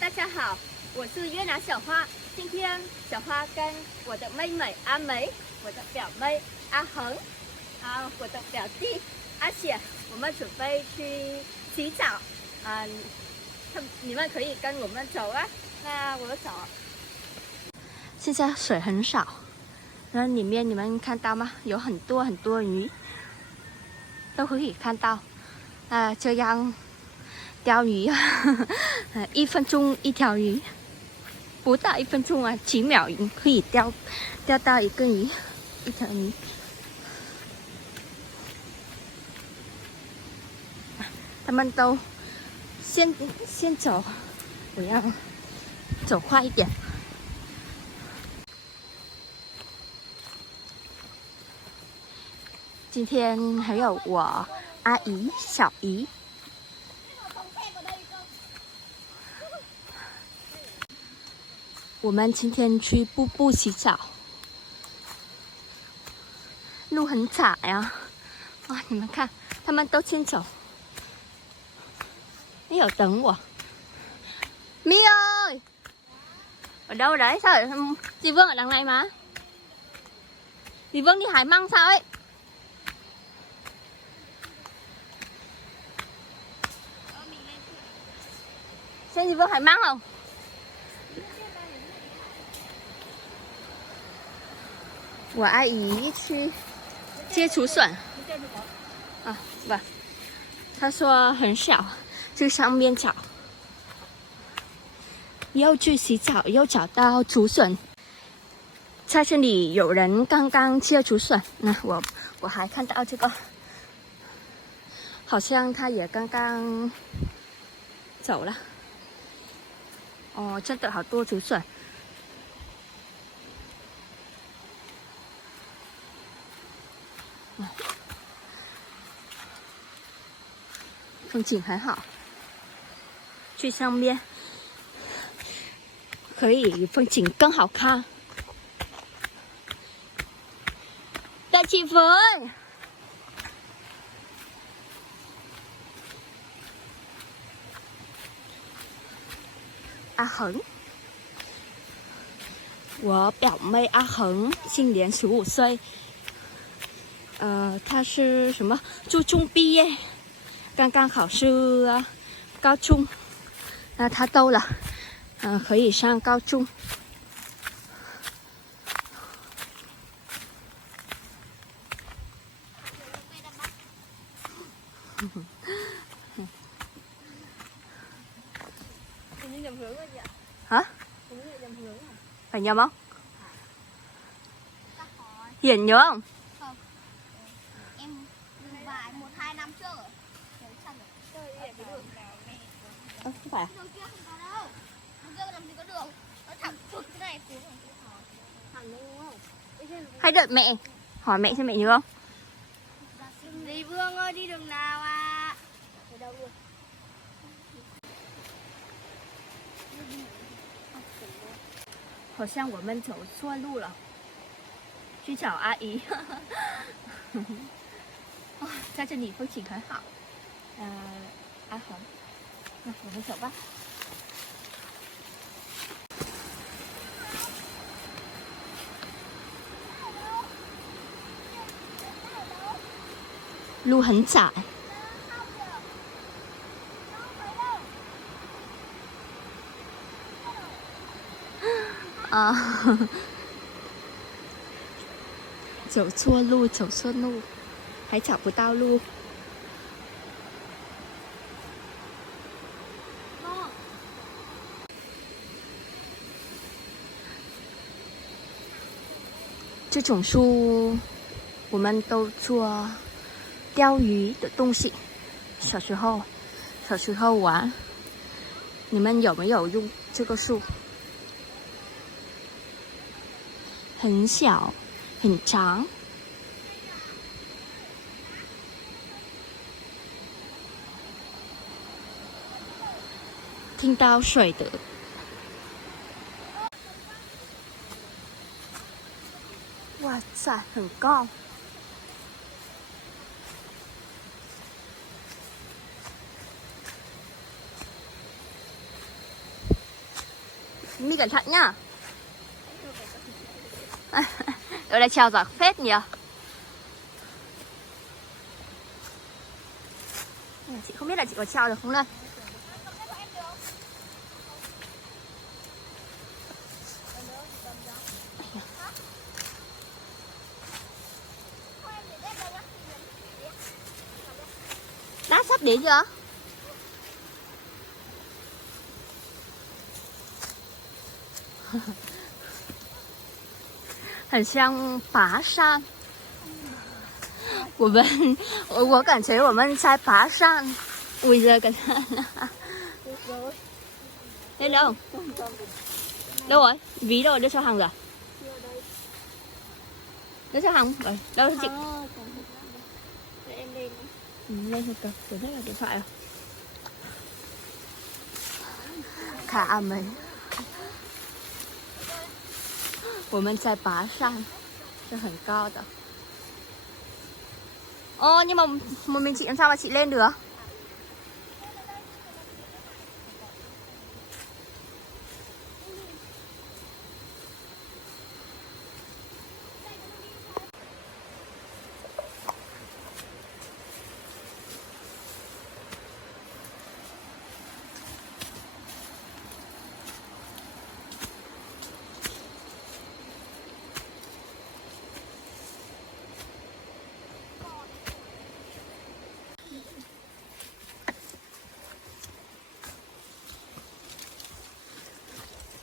大家好，我是越南小花。今天小花跟我的妹妹阿梅、我的表妹阿恒、我的表弟阿雪，我们准备去洗澡。你们可以跟我们走啊。那我走。现在水很少，那里面你们看到吗？有很多鱼，都可以看到。这样钓鱼1分钟一条鱼，不到1分钟啊，几秒可以钓到一条鱼。他们都先走，我要走快一点。今天还有我阿姨、小姨。我们今天去瀑布洗澡，路很窄呀！哇，你们看，他们都先走，没有等我。My ơi, ở đâu đấy? Sao dì Vương ở đằng này mà? Dì Vương đi hái măng sao ấy? Xem dì Vương hái măng không? Của阿姨去接竹笋啊，不，他说很小，去上面找。又去洗澡，又找到竹笋。在这里有人刚刚切竹笋，那我还看到这个，好像他也刚刚走了。哦，真的好多竹笋。风景很好，去上面可以风景更好看。大chị Với，阿恒，我表妹阿恒今年15岁，她是什么？初中毕业，刚刚考试高中，那她到了，可以上高中。Hả? Phải nhầm không? Hiển nhớ không? Không. Em vài 1-2 năm trước rồi. Không phải. Đường kia không có đâu. Đường kia làm gì có đường. Nó thẳng phực thế này xuống rồi. Thẳng đúng không? Hãy đợi mẹ. Hỏi mẹ xem mẹ nhớ không? Dì Vương ơi, đi đường nào à? Ở đâu luôn? 好像我们走错路了，去找阿姨。在这里风景很好。阿恒，那我们走吧。路很窄。走错路，还找不到路。这种树，我们都做钓鱼的东西。小时候玩，你们有没有用这个树？很小，很长。听到水的。哇塞，很高。Mi cẩn thận nhá. Ở đây trèo giỏi phết nhỉ. Chị không biết là chị có trèo được không đây. Đã sắp đến chưa? Hẳn sang phá san. 我感觉我们在爬山，为了个Đến đâu? Đâu rồi? Ví đâu? Đưa cho Hằng rồi? Đưa cho Hằng rồi. Đâu chị? Để em lên. Lên một tờ. Tưởng hết là điện thoại à? Khá mấy. 我们在爬山，是很高的。Nhưng mà một mình chị làm sao mà chị lên được?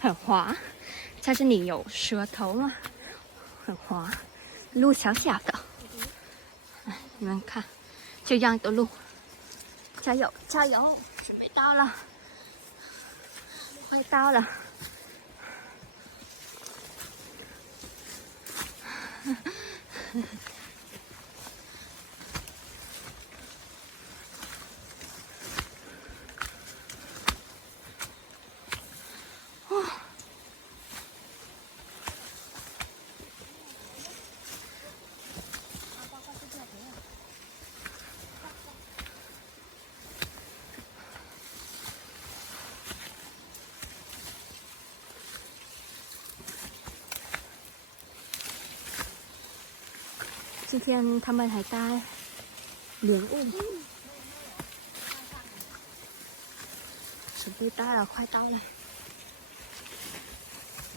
Hở hóa. 在这里有蛇头吗？很滑，路小小的。哎，你们看，这样的路，加油加油！准备到了，快到了。今天他们还带莲雾，准备到了，快到了，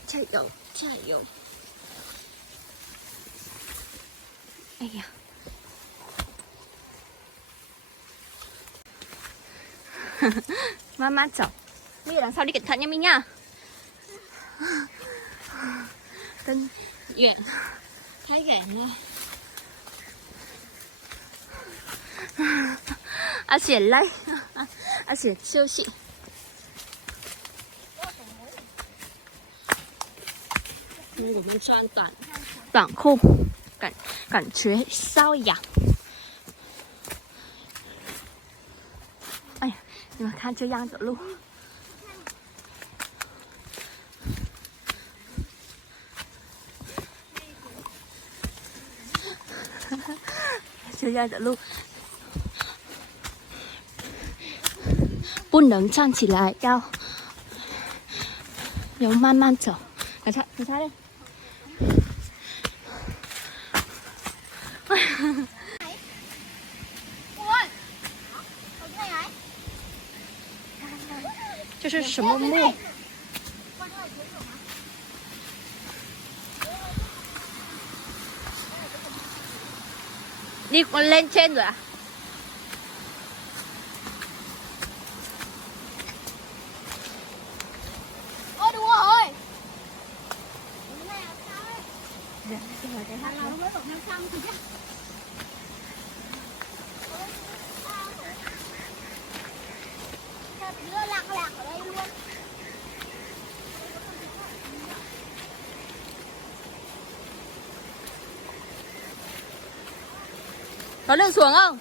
加油加油！哎呀，慢慢走，Mi làm sao đi cẩn thận nha Mi nha. Tân Uyển thấy ghẻ nè. À Xuyển lấy. À Xuyển siêu xịn. Đây của mình cho an toàn khu感觉瘙痒。哎呀，你们看这样的路。这样的路不能站起来，要慢慢走。等下嘞。这是什么木？đi còn lên trên rồi à? Ôi đúng rồi. Cái này là sao ấy? Cái này cái hát nó mới còn 500 thì chứ. Đứa lạc ở đây luôn. Có được xuống không?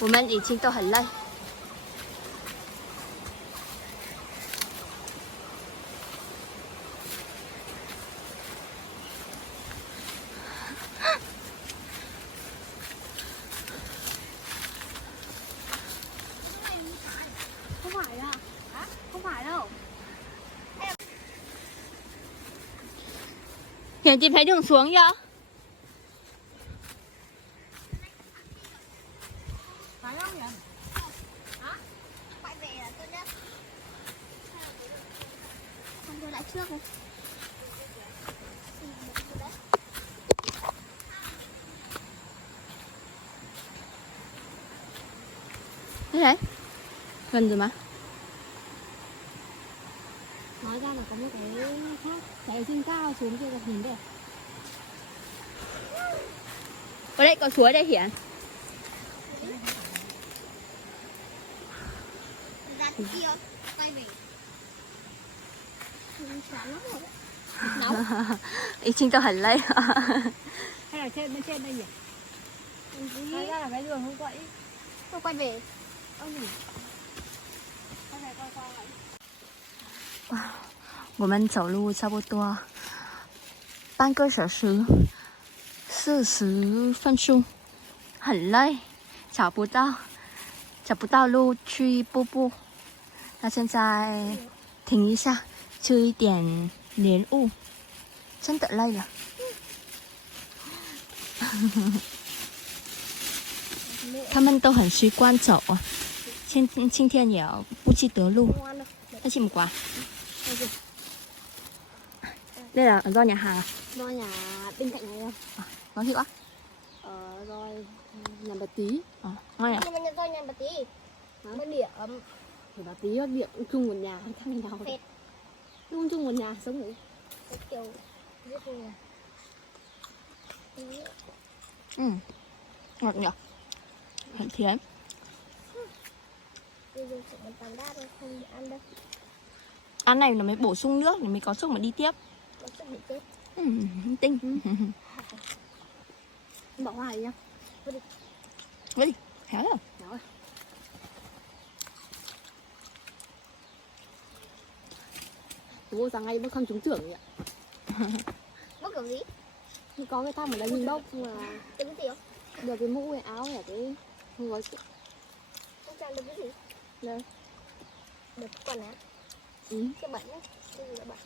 Của mình 已经都很累。Hiển tìm thấy đường xuống chưa? Phải không nhỉ? Hả? Quay về là tôi nhất. Không tôi lại trước rồi. Thế đấy. Gần rồi mà. Nói ra là có một cái thác chạy trên cao xuống kia gặp nhìn đây. Ở đây có suối đây Hiển. Ra kia quay về. Chán lắm rồi. Nóng. Ý Trinh tao hẳn lấy. Hay là trên bên trên đây nhỉ? Nói ra là cái đường không vậy. Tôi quay về. Ôi nhỉ. Quay về quay qua lại. 我们走路差不多半个小时40分钟，很累，找不到路去瀑布。那现在停一下，吃一点莲雾，真的累了。他们都很习惯走啊，今天也不记得路，他去不管。Đây là do nhà hàng à? Do nhà bên cạnh này đâu. Có hiệu á? Do nhà bà Tí. Ngon nhỉ? Nhưng mà do nhà bà Tí. Mới địa ấm. Thì bà Tí ở địa cũng chung một nhà, thằng nào phết. Luôn chung một nhà sống đấy. Cái kiểu rất là Ngọt nhỉ?很甜. Bây giờ chỉ còn tạm đa thôi, không ăn đâu. Ăn này nó mới bổ sung nước để mới có sức mà đi tiếp. Có sức bị chết. Tinh. Bỏ hoài nha. Đi, khéo rồi. Rồi. Bố sáng nay bác không trúng thưởng vậy ạ. Bác kiểu gì? Thì có cái thằng ở đây nhìn bốc mà tính cái gì không? Được cái mũ, cái áo, hay cái không gói chuyện. Không trang được cái gì? Đây. Được cái quần á. Cái bẩn đấy. Cái gì là bẩn?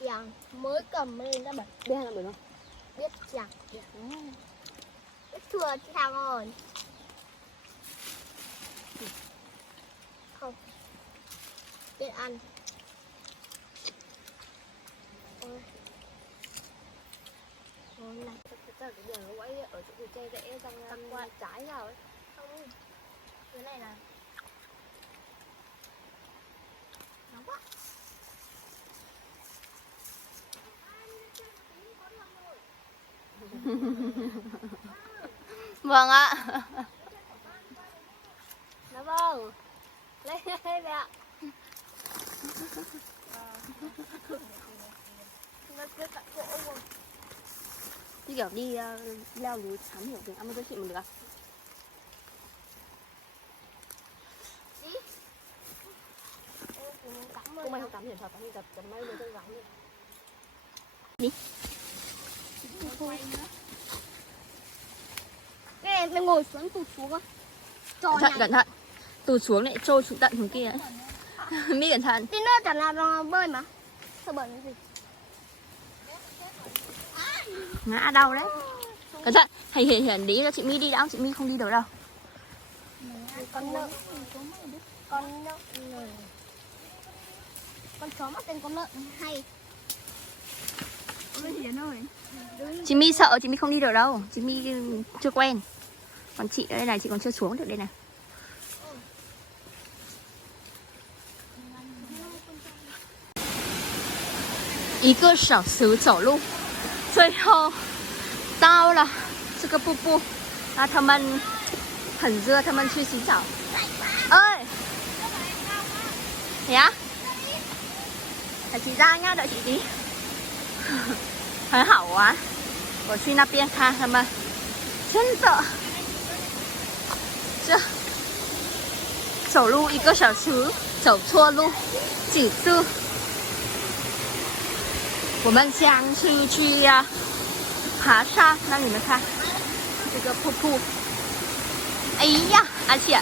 Chàng mới cầm lên đã bẩn. Biết là bẩn không? Biết chàng. Biết thừa chị Thảo rồi. Không. Biết ăn. Này, thật ra cái đường nó quay ở chỗ cây rẽ xong căng qua trái vào ấy. Không. Cái này là nóng quá. Vâng ạ. Nó vâng. Lấy mẹ ạ. Nó cứ cạnh gỗ rồi. Như kiểu đi leo núi thám hiểm rừng Amazon chuyện mình được à? Đi. Cô mày không tắm hiểm thật, tắm hiểm thật, tắm mây lên trên gắn đi. Đi. Nè, mày ngồi xuống tụt xuống con. Cẩn thận. Tụt xuống lại trôi xuống tận xuống kia ấy. Mi cẩn thận. Tí nữa chẳng là bơi mà. Sao bẩn cái gì? Ngã đau đấy. Cẩn thận. Hiển đi cho chị My đi đã. Chị My không đi được đâu. Con lợn. Con lợn. Con chó mắt tên con lợn hay. Chị My sợ, chị My không đi được đâu. Chị My chưa quen. Còn chị ở đây này, chị còn chưa xuống được đây này. 1个小时走路，最后到了这个瀑布。那他们很热，他们去洗澡。ơi, thế á? Để chị ra nhá, đợi chị tí. 很好玩，我去那边看他们，真的，这走路1个小时，走错路几次。我们想去爬山，那你们看这个瀑布，哎呀，而且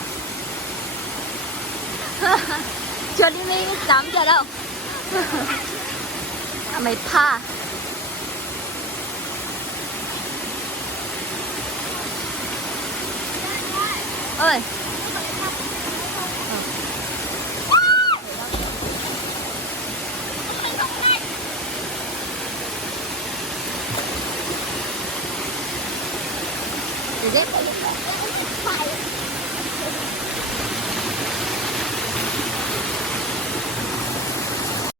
chưa đi tắm chưa đâu. Mày tha ơi. Is it?